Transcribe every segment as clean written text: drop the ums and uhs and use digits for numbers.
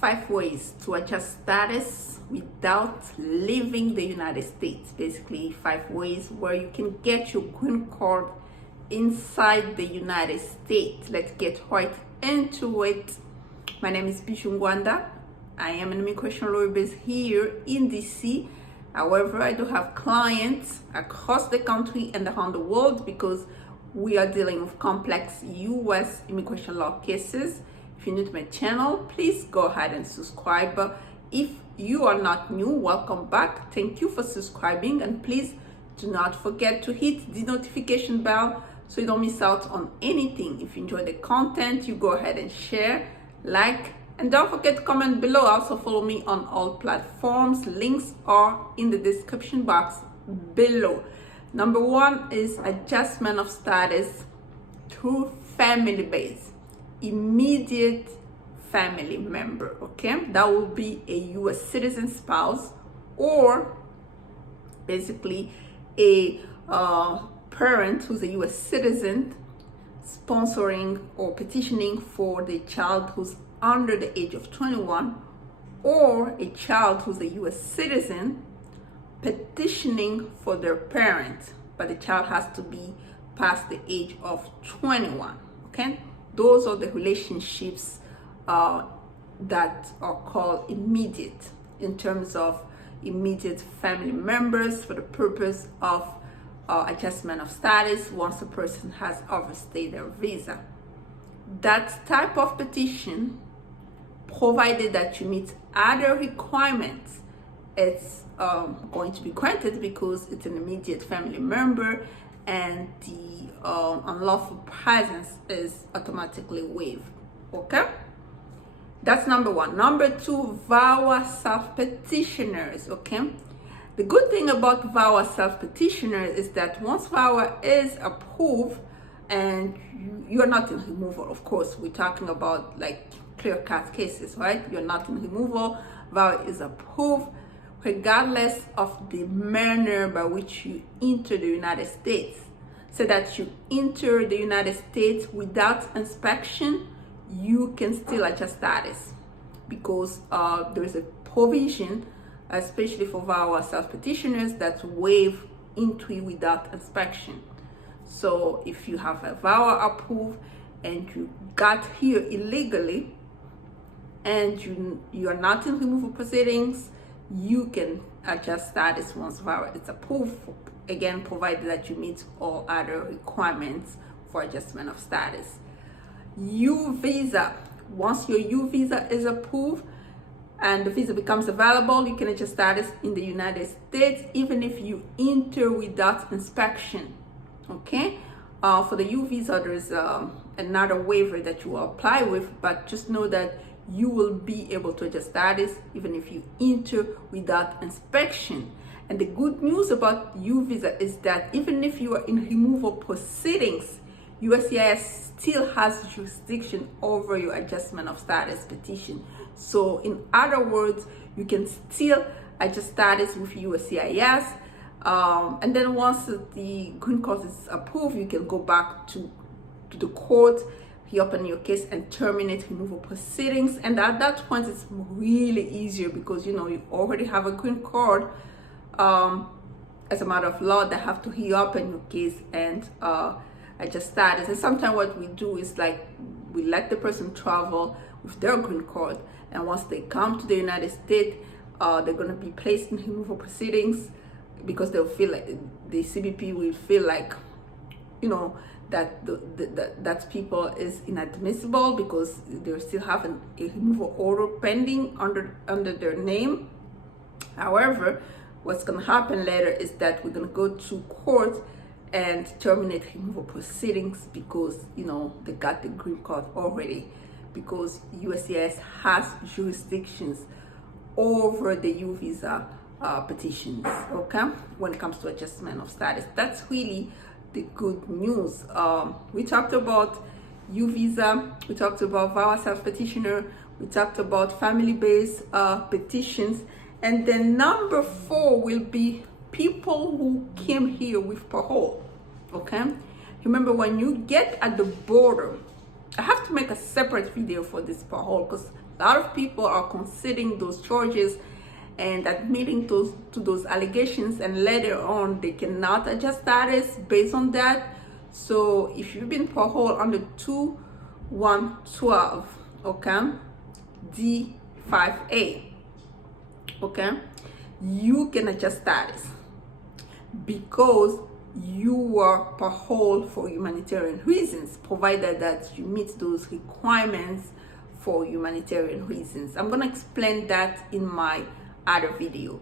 5 ways to adjust status without leaving the United States. Basically, 5 ways where you can get your green card inside the United States. Let's get right into it. My name is Bijoux Ngwanda. I am an immigration lawyer based here in DC. However, I do have clients across the country and around the world because we are dealing with complex U.S. immigration law cases. If you're new to my channel, please go ahead and subscribe. If you are not new, welcome back. Thank you for subscribing, and please do not forget to hit the notification bell so you don't miss out on anything. If you enjoy the content, you go ahead and share, like, and don't forget to comment below. Also follow me on all platforms. Links are in the description box below. Number 1 is adjustment of status through family base. Immediate family member, okay? That will be a U.S. citizen spouse, or basically a parent who's a U.S. citizen sponsoring or petitioning for the child who's under the age of 21, or a child who's a U.S. citizen petitioning for their parent, but the child has to be past the age of 21, okay? Those are the relationships that are called immediate, in terms of immediate family members for the purpose of adjustment of status once a person has overstayed their visa. That type of petition, provided that you meet other requirements, it's going to be granted because it's an immediate family member, and the unlawful presence is automatically waived. Okay, that's number 1. Number 2, VAWA self-petitioners. Okay, the good thing about VAWA self-petitioners is that once VAWA is approved, and you're not in removal, of course, we're talking about like clear-cut cases, right? You're not in removal, VAWA is approved, regardless of the manner by which you enter the United States. So that you enter the United States without inspection, you can still adjust status, because there is a provision, especially for VAWA self-petitioners, that waive entry without inspection. So if you have a VAWA approved and you got here illegally and you are not in removal proceedings, you can adjust status once VAWA is approved, again, provided that you meet all other requirements for adjustment of status. U visa. Once your U visa is approved and the visa becomes available, you can adjust status in the United States even if you enter without inspection. Okay, for the U visa, there's another waiver that you will apply with, but just know that you will be able to adjust status even if you enter without inspection. And the good news about U visa is that even if you are in removal proceedings, USCIS still has jurisdiction over your adjustment of status petition. So in other words, you can still adjust status with USCIS. And then once the green card is approved, you can go back to the court, reopen your case, and terminate removal proceedings. And at that point, it's really easier because you already have a green card. As a matter of law, they have to reopen your case and adjust status. And sometimes what we do is like we let the person travel with their green card, and once they come to the United States, they're going to be placed in removal proceedings because they'll feel like the CBP will feel like that people is inadmissible because they're still having a removal order pending under their name. However, what's going to happen later is that we're going to go to court and terminate removal proceedings because they got the green card already, because USCIS has jurisdictions over the U visa petitions, okay, when it comes to adjustment of status. That's really the good news. We talked about U visa, we talked about VAWA self-petitioner, we talked about family-based petitions, and then number 4 will be people who came here with parole. Okay, remember, when you get at the border, I have to make a separate video for this parole because A lot of people are conceding those charges and admitting to those allegations, and later on they cannot adjust status based on that. So if you've been paroled under 2112, okay, D5A, okay, you can adjust status because you were paroled for humanitarian reasons, provided that you meet those requirements for humanitarian reasons. I'm gonna explain that in my other video.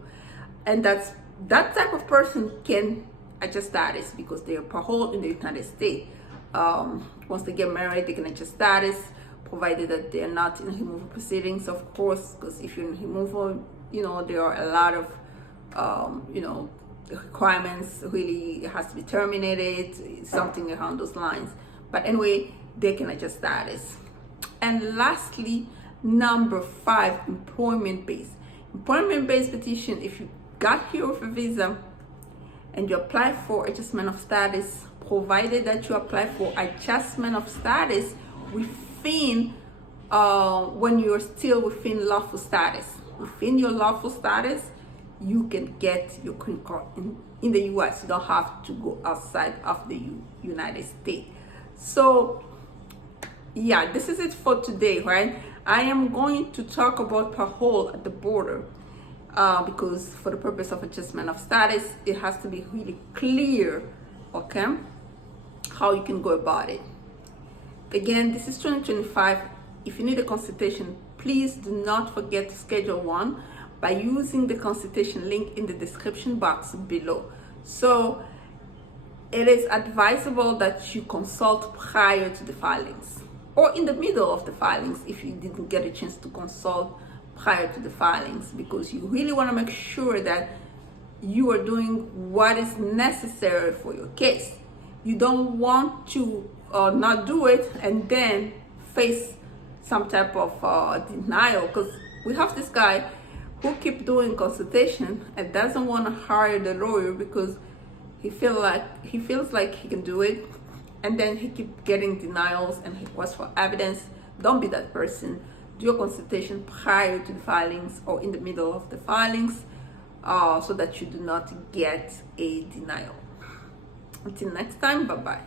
And that type of person can adjust status because they are paroled in the United States. Once they get married, they can adjust status, provided that they are not in removal proceedings, of course, because if you're in removal, you know, there are a lot of you know, the requirements. Really, it has to be terminated, something around those lines. But anyway, they can adjust status. And lastly, number 5, employment-based. Employment-based petition, if you got here with a visa and you apply for adjustment of status, provided that you apply for adjustment of status within when you're still within lawful status. Within your lawful status, you can get your green card in the US. You don't have to go outside of the United States. So yeah, this is it for today, right? I am going to talk about parole at the border because for the purpose of adjustment of status, it has to be really clear, okay, how you can go about it. Again, this is 2025. If you need a consultation, please do not forget to schedule one by using the consultation link in the description box below. So it is advisable that you consult prior to the filings or in the middle of the filings if you didn't get a chance to consult prior to the filings, because you really want to make sure that you are doing what is necessary for your case. You don't want to not do it and then face some type of denial, because we have this guy who keep doing consultation and doesn't want to hire the lawyer because he feels like he can do it, and then he keep getting denials and requests for evidence. Don't be that person. Do your consultation prior to the filings or in the middle of the filings so that you do not get a denial. Until next time, bye-bye.